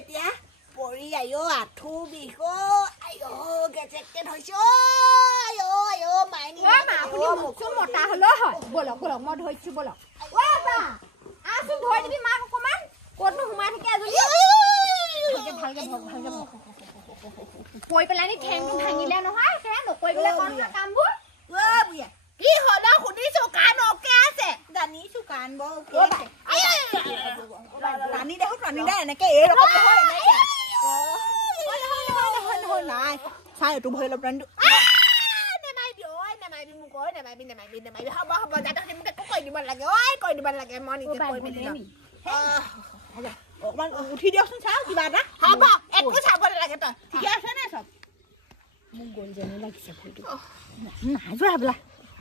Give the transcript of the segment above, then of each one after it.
এতিয়া পৰি আইও আঠু বিকো আইও গেজেকে ধইছো আইও আইও মাইনি ও মা আপুনি মুখটো মটা হলো হয় বলক বলক মই ধইছো বলক ও বা আসুন ধই দিবি মা অকমান কোটনো হুমাই থাকে আজলি ভালকে কই পেলানি ঠেংটো ভাঙিলে নহয় হে নকই গলে কোন কামবো ও বুয়া কি হলো খুদিছো কান ওকে আছে জানিছো কান বো ওকে রানী দেখো রানী দা এনেকে এই রকম হয় এনেকে নাই চাই তো ভয় লপ্ৰাণটো নেমাইবি ঐ নেমাইবি মোক ঐ নেমাইবি হ'ব হ'ব যাতে মোক কৈ দিব লাগে ঐ কৈ দিব লাগে মই নিজে কৈ দিম অকমান উঠি দিয়কচোন চাও কিবা এটা হ'ব একো চাব নালাগে তই ঠিক আছে নে সব মোক গল যেনে লাগিছে ভয়টো নাই যোৱা বলা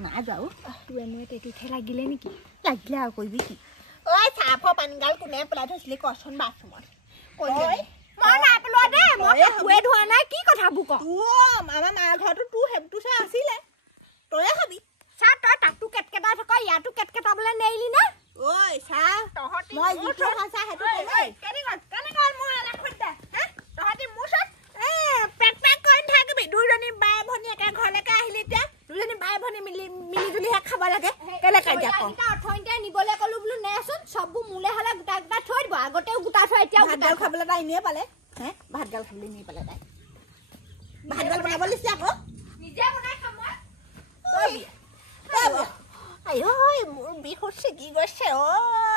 নাই যাও তুই এনে তেতুঠে লাগিলে নেকি লাগিলে আৰু কইবি কি ঐ চাফ পানীগাল কোনে পেলাই থৈছিলি কচোন বাথৰুমত কৈ মই না পেলোৱা দে মই হুৱে ধোৱা নাই কি কথা বুক ও আমাৰ মা ঘৰটো তু হেবটো চা আছিলে তয়ে খাবি চা তই তাকটো কেটকেটা থকা ইয়াটো কেটকেটাবলে নেইলি না ঐ চা তহতি মই জিটো খাসা হেতু কই কেনি গল মই আলা খুঁটা হে তহতি মুছত পেক কইন থাকিবি দুজনী বাই ভনী একা ঘৰলৈকে আহিলি তে দুজনী বাই ভনী মিলি জুলি হে খাব লাগে কেলে কাই যা এটা অথইতে নিবলে কলো বলু নেছুন সবু মুলে হলে গুটা গুটা থৈ দিব আগতেও গুটা থৈ এতিয়া ভাতগাল খাবলে তাই নিয়ে পালে হে ভাতগাল খাবলে নিয়ে পালে তাই ভাতগাল বনাবলে সি আকৌ নিজে বনাই খাম তই আইও মোৰ বিহুছে কি গৈছে ও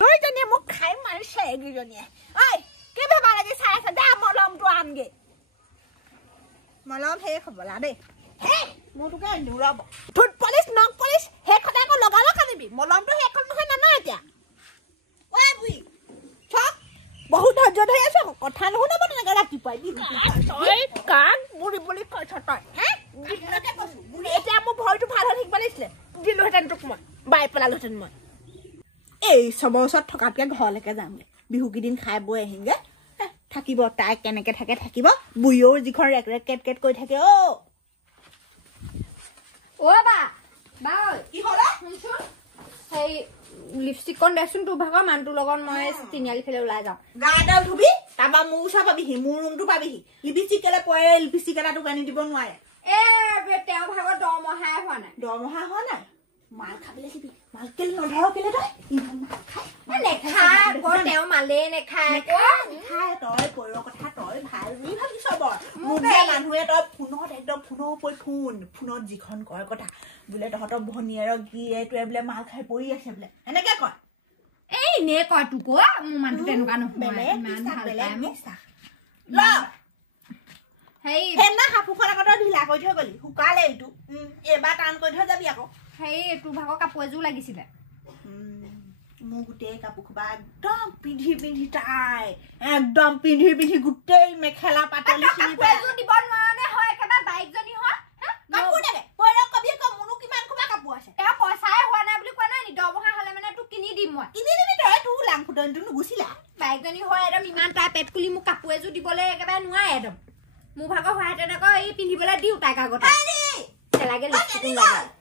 দুইজনী মোক খাই মাৰিছে এগিজনীয়ে ঐ কি বেবা লাগি চাই আছে দা মলমটো আনগে মলম হে খবলা দে হে মোৰটোকে নুৰাব ফুট পলিশ নক পলিশ হে খদাই কো লগালো কানিবি মলমটো হে কোন নহয় না এতিয়া ঐ বুই চক বহুত ধৈৰ্য ধৰি আছে কথা নুশুনাব তেনেকে ৰাতিপুৱাই দি তই কাক বুঢ়ী বুলি কৈছ তই হে দিনতে কৈছো বুঢ়ী এতিয়া মোৰ ভয়টো ভাল হৈ থাকিব লাগিছিলে দিলোহেঁতেন তোক মই বাই পেলালোহেঁতেন মই এই চবৰ ওচৰত থকাতকে ঘৰলৈকে যামগে বিহু কেইদিন খাই বৈ আহিমগে থাকিব তাই কেনেকে থাকে থাকিব বুঢ়ীও যিখন ৰেক ৰেক কেট কেট কৰি থাকে অ বা কি হলা শুনছোন সেই লিপষ্টিক কোন দেচোন তো ভাগৰ মানটো লগত মই তিনিআলি ফেলে ওলাই যাওঁ গাডাল ধুবি তাবা মুছা পাবিহি মোৰ ৰুমটো পাবিহি লিপষ্টিক কেলে পৰে লিপষ্টিক এটা তোক আনি দিব নোৱাৰে তেওঁ ভাগৰ দৰমহাই হোৱা নাই মাল খাবলৈ দিবি মাল কেলে নধৰ কেলে তই নেখায় তেওঁ মালে নেখায় তই পৰৰ কথা তই ভাল বুলি ভাবিছ বৰ মুখে মানুহে তই ফোনত একদম ফোনৰ ওপৰত ফোনত যিখন কয় কথা বোলে তহঁতৰ ভনীয়েৰক গিয়েটোৱে বোলে মাল খাই পৰি আছে বোলে এনেকে কয় এই নে কয় তোক মোৰ মানুহটো তেনেকুৱা নহয় ইমান ভাল পায় মোক সেইদিনা হাফুখন আগতে ঢিলা কৰি থৈ গলি শুকালে এইটো এবাৰ টান কৰি থৈ যাবি আকৌ সেই তোৰ ভাগৰ কাপোৰ এযোৰ লাগিছিলে মোৰ গোটেই কাপোৰ খোপা একদম পিন্ধি তাই একদম পিন্ধি গোটেই মেখেলা পাতলি চিনি পাই দিব নোৱাৰে হয় একেবাৰে বাইকজনী হয় কাপোৰ লাগে পইৰা কবি ক মুনু কিমান খোপা কাপোৰ আছে তেওঁ পইচাই হোৱা নাই বুলি কোৱা নাই নি দৰমহা হলে মানে তোক কিনি দিম মই কিনি দিবি তই তোৰ লাং ফুটনটো নুগুছিলা বাইকজনী হয় একদম ইমান তাই পেট কুলি মোক কাপোৰ এযোৰ দিবলৈ একেবাৰে নোৱাৰে একদম মোৰ ভাগৰ হোৱাহেঁতেন আকৌ এই পিন্ধিবলৈ দিওঁ তাইক আগতে লাগে লিপষ্টিক লাগে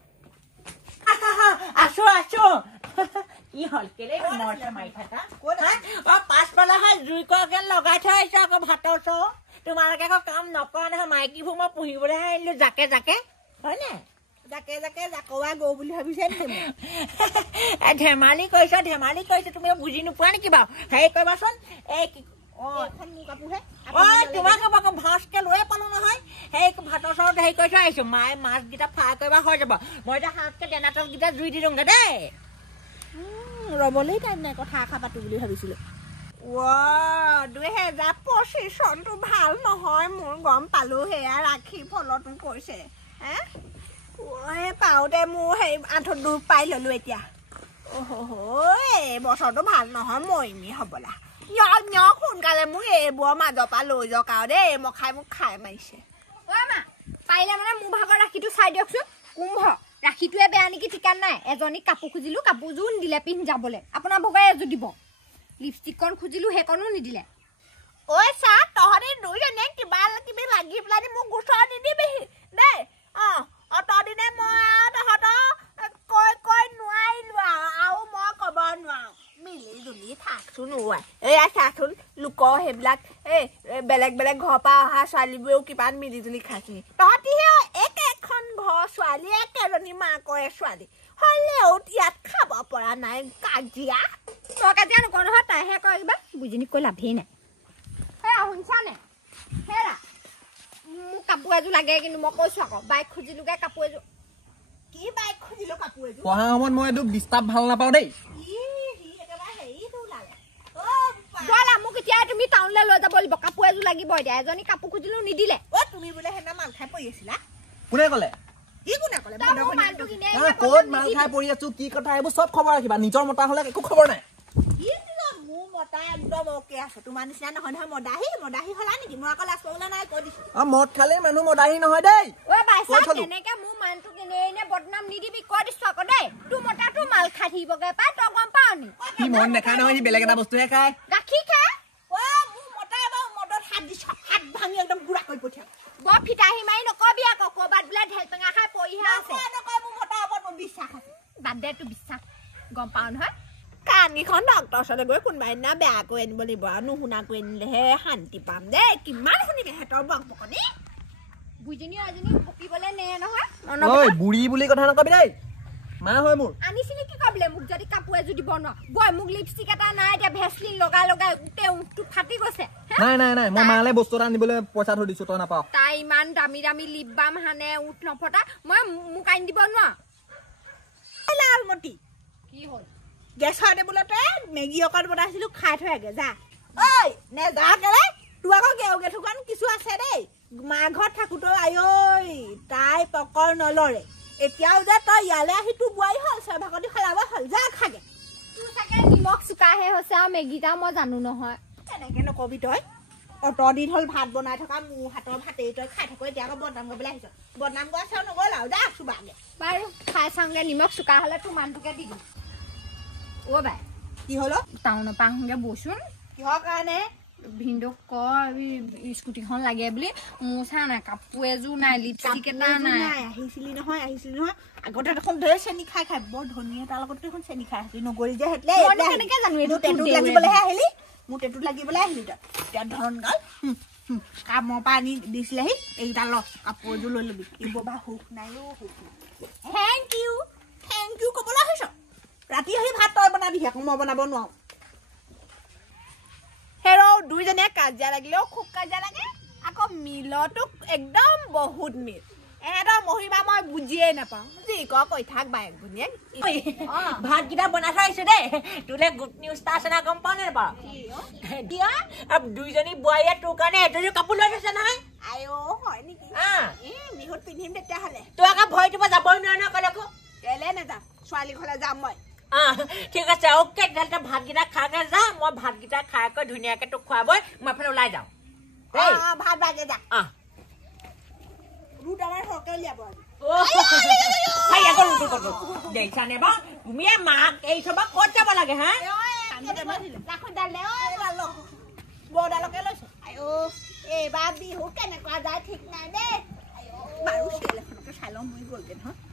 আছো কি হল কেলে মৰছে মাৰি থাকা পাছফালে হয় জুইককে লগাই থৈ আহিছে আকৌ ভাতৰ চৌ তোমালোকে আকৌ কাম নকৰা নহয় মাইকীবোৰ মই পুহিবলৈ আহিলো জাকে হয় নে জাকে জাকোৱা গৌ বুলি ভাবিছে নেকি ধেমালি কৰিছে তুমি বুজি নোপোৱা নেকি বাৰু হেৰি কৰিবাচোন এই তোমাক আকৌ ভাজকে লৈয়ে পালো নহয় সেই ভাতৰ চৰত হেৰি কৰি থৈ আহিছো মায়ে মাছকেইটা ফ্ৰাই কৰিবা হৈ যাব মই এতিয়া হাতকে দেনাটলকেইটা জুই দি দিওঁগে দেই ৰবলৈ টাইম নাই কথা আশা পাতো বুলি ভাবিছিলো 2025 চনটো ভাল নহয় মোৰ গম পালো সেয়া ৰাখি ফলতো কৈছে পাওঁতে মোৰ সেই আঁঠুত দুখ পাই ললো এতিয়া বছৰটো ভাল নহয় মৰিমি হবলা সোনকালে মোক এইবোৰৰ মাজৰ পৰা লৈ যাওক আৰু দেই মোক খাই মাৰিছে পাৰিলে মানে মোৰ ভাগৰ ৰাখিটো চাই দিয়কচোন কুম্ভ ৰাখিটোৱে বেয়া নেকি ঠিকান নাই এজনীক কাপোৰ খুজিলো কাপোৰযোৰ নিদিলে পিন্ধি যাবলৈ আপোনাৰ ভগাই এযোৰ দিব লিপষ্টিকখন খুজিলো সেইকণো নিদিলে ঐ চা তহঁতি দুইজনীয়ে কিবা কিবি লাগি পেলাই মোক গোচৰ দি দিবিহি দেই অতদিনে মই আৰু তহঁতৰ কৈ নোৱাৰিলো আৰু মই ক'ব নোৱাৰো মিলি জুলি থাকচোন ওৱাই এয়া চাচোন লোকৰ সেইবিলাক বেলেগ বেলেগ ঘৰৰ পৰা অহা ছোৱালীবোৰেও কিমান মিলি জুলি খাইছে তহঁতিহে একেখন ঘৰ ছোৱালী একেজনী মাকৰ ছোৱালী হ'লেও ইয়াত খাব পৰা নাই কাজিয়া তই কাজিয়া নকৰ নহয় তাইহে কয় কিবা বুজিনি কৈ লাভেই নাই শুনিছানে হেৰা মোক কাপোৰ এযোৰ লাগে কিন্তু মই কৈছো আকৌ বাইক খুজিলোগে কাপোৰ এযোৰ কি বাইক খুজিলো কাপোৰ এযোৰ পঢ়া সময়ত মই এইটো ডিষ্টাৰ্ব ভাল নাপাওঁ দেই ব'লা মোক এতিয়া তুমি টাউনলৈ লৈ যাব লাগিব কাপোৰ এযোৰ লাগিব এতিয়া এজনী কাপোৰ খুজিলো নিদিলে তুমি বোলে সেইদিনা মাল খাই পৰি আছিলা কোনে ক'লে কি কোনে ক'লে ক'ত মাল খাই পৰি আছো কি কথা এইবোৰ চব খবৰ ৰাখিবা নিজৰ মতা হ'লে একো খবৰ নাই মোৰ মতা একদম অকে আছে তোমাৰ নিচিনা নহয় নহয় মদাহী হলা নেকি মই আকৌ লাজ পাবলৈ নাই কৈ দিছো মদ খালে মানুহ মদাহী নহয় দেই তেনেকে মোৰ মানুহটো কেনে বদনাম নিদিবি কৈ দিছো আকৌ দেই তোৰ মতাটো মাল খাই থাকিবগে পাই তই গম পাৱ নি সি মদ নাখায় নহয় সি বেলেগ এটা বস্তুহে খায় গাখীৰ খায় মোৰ মতা এবাৰ মদত হাত দিছ হাত ভাঙি একদম গুড়া কৰি পঠিয়াম বৰ ফিটাহি মাৰি নকবি আকৌ ক'ৰবাত বোলে ঢেল টেঙা খাই পৰিহে আছে মোৰ মতাৰ ওপৰত মোৰ বিশ্বাস আছে বাদ দে তোৰ বিশ্বাস গম পাৱ নহয় কানিখন ডক্টৰ ওচৰলৈ গৈ কোনোবা দিনা বেয়া কৰি আনিব লাগিব আৰু নুশুনা কৰি আনিলেহে শান্তি পাম দেই কিমান শুনিবি সিহঁতৰ বকবকনি বুজিনি এজনী বকিবলৈ নে নহয় বুঢ়ী বুলি কথা নকবি দেই মা হয় মোৰ আনিছিলি কি কবলে মোক যদি কাপোৰ এযোৰ দিব ন বই মোক লিপষ্টিক এটা নাই এতিয়া ভেচলিন লগাই লগাই উঠে উঠটো ফাটি গৈছে নাই মই মালে বস্তু এটা আনিবলৈ পইচা থৈ দিছো তই নাপাৱ তাই ইমান দামী দামী লিপ বাম হানে উঠ নফটা মই মোক আনি দিব নোৱাৰ লালমতি কি হ'ল গেছৰ টেবুলতে মেগী অকণ বনাইছিলো খাই থৈ আগে যা ঐ নে যা কেলে তোৰ আকৌ গেউগে থোকান কিছু আছে দেই মা ঘৰত থাকোতো আই তাই পকৰ নলৰে এতিয়াও যে তই ইয়ালৈ আহি তোৰ বোৱাৰী হ'ল ছয় ভাগতি সলাব হ'ল যা খাগে তোৰ চাগে নিমখ চুকাহে হৈছে আৰু মেগীটা মই জানো নহয় তেনেকে নকবি তই অত দিন হ'ল ভাত বনাই থকা মোৰ হাতৰ ভাতেই তই খাই থাকো এতিয়া আকৌ বদনাম কৰিবলৈ আহিছ বদনাম কৰা চাও নগ'ল আৰু যা চুবাগে বাৰু খাই চাওঁগে নিমখ চুকা হ'লে তোৰ মানুহটোকে দি দিম অ' বাই কি হ'ল টাউনৰ পৰা আহোঁগে বচোন কিহৰ কাৰণে ভিনদেউক কয় স্কুটিখন লাগে বুলি মোৰ চা নাই কাপোৰ এযোৰ নাই লিপষ্টিক এটা নাই আহিছিলি নহয় আগতে দেখোন ঢেৰ চেনি খাই বৰ ধনীয়া তাৰ লগত দেখোন চেনি খাই আহিছিলি নগৰি যে সেইটোলে কেনেকে জানো এইটো টেটুত লাগিবলৈহে আহিলি মোৰ টেটুত লাগিবলৈ আহিলি তই এতিয়া ধন গাল কামৰ পৰা আনি দিছিলেহি এইকেইটা ল কাপোৰ এযোৰ লৈ ল'বি এইবোৰ বা সুখ নাই সুখ নাই থেংক ইউ ক'বলৈ আহিছ ৰাতি আহি ভাত তই বনাবিহি আকৌ মই বনাব নোৱাৰো হেৰ' দুইজনীয়ে কাজিয়া লাগিলেও খুব কাজিয়া লাগে আকৌ মিলতো একদম বহুত মিল এহেঁতৰ মহিমা মই বুজিয়ে নাপাওঁ যি কৈ থাক বায়েক ভনীয়েক ভাতকেইটা বনাই থৈ আহিছো দেই তোলে গুড নিউজ এটা আছে না গম পাৱ নে বাৰু দুইজনী বোৱাৰীয়ে তোৰ কাৰণে এযোৰ কাপোৰ লৈ থৈছে নহয় হয় নেকি বিহুত পিন্ধিম তেতিয়াহ'লে তোৰ আকৌ ভয়টোৰ পৰা যাবই নোৱাৰে ন কলৈকো কেলে নাযাম ছোৱালী ঘৰলৈ যাম মই ঠিক আছে অ'কে তেতিয়াহ'লে ভাতকেইটা খাকে যা মই ভাতকেইটা খাই ধুনীয়াকে তোক খুৱাবই মই এফালে ওলাই যাওঁ ভাত বাগে যা দুটামান সৰহকে উলিয়াব দেখিছানে বাৰু তুমি মাক এই চবা ক'ত যাব লাগে হা বৰডালকে লৈছো এইবাৰ বিহু কেনেকুৱা যায় ঠিক নাই দেই বাৰু চিৰিয়েল এখনকে চাই লওঁ মই গ'লগে নহয়